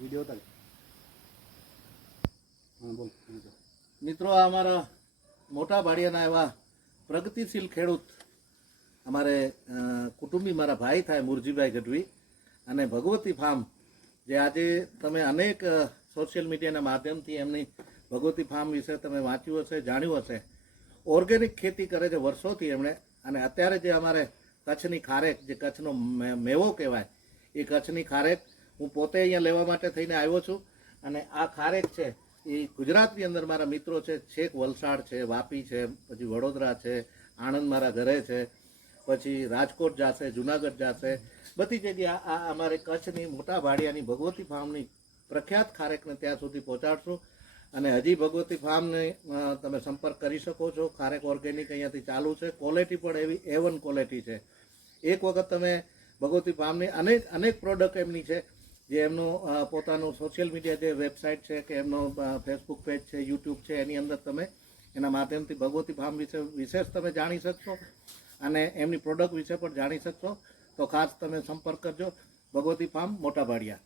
Video ઉતાર. હા બોલ. મિત્રો, આ અમારા મોટા ભાડિયાના એવા પ્રગતિશીલ ખેડૂત અમારે કુટુંબી મારા ભાઈ થાય મુરજીભાઈ ગઢવી અને ભગવતી ફાર્મ, જે આજે તમે અનેક સોશિયલ મીડિયાના માધ્યમથી એમની ભગવતી ફાર્મ વિશે તમે વાંચ્યું હશે, જાણ્યું હશે. ઓર્ગેનિક ખેતી કરે છે વર્ષોથી એમણે, અને અત્યારે જે અમારે કચ્છની ખારેક, જે કચ્છનો મેવો કહેવાય, એ કચ્છની ખારેક હું પોતે અહીંયા લેવા માટે થઈને આવ્યો છું. અને આ ખારેક છે એ ગુજરાતની અંદર મારા મિત્રો છે, છેક વલસાડ છે, વાપી છે, પછી વડોદરા છે, આણંદ મારા ઘરે છે, પછી રાજકોટ જશે, જુનાગઢ જશે, બધી જગ્યાએ આ અમારે કચ્છની મોટા ભાડિયાની ભગવતી ફાર્મની પ્રખ્યાત ખારેકને ત્યાં સુધી પહોંચાડશું. અને હજી ભગવતી ફાર્મને તમે સંપર્ક કરી શકો છો. ખારેક ઓર્ગેનિક અહીંયાથી ચાલુ છે. ક્વોલિટી પણ એવી A1 ક્વોલિટી છે. એક વખત તમે ભગવતી ફાર્મની અનેક પ્રોડક્ટ એમની છે, જે એમનું પોતાનું સોશિયલ મીડિયા જે વેબસાઇટ છે કે એમનો ફેસબુક પેજ છે, યુટ્યુબ છે, એની અંદર તમે એના માધ્યમથી ભગવતી ફાર્મ વિશે વિશેષ તમે જાણી શકશો અને એમની પ્રોડક્ટ વિશે પણ જાણી શકશો. તો ખાસ તમે સંપર્ક કરજો. ભગવતી ફાર્મ, મોટા ભાડિયા.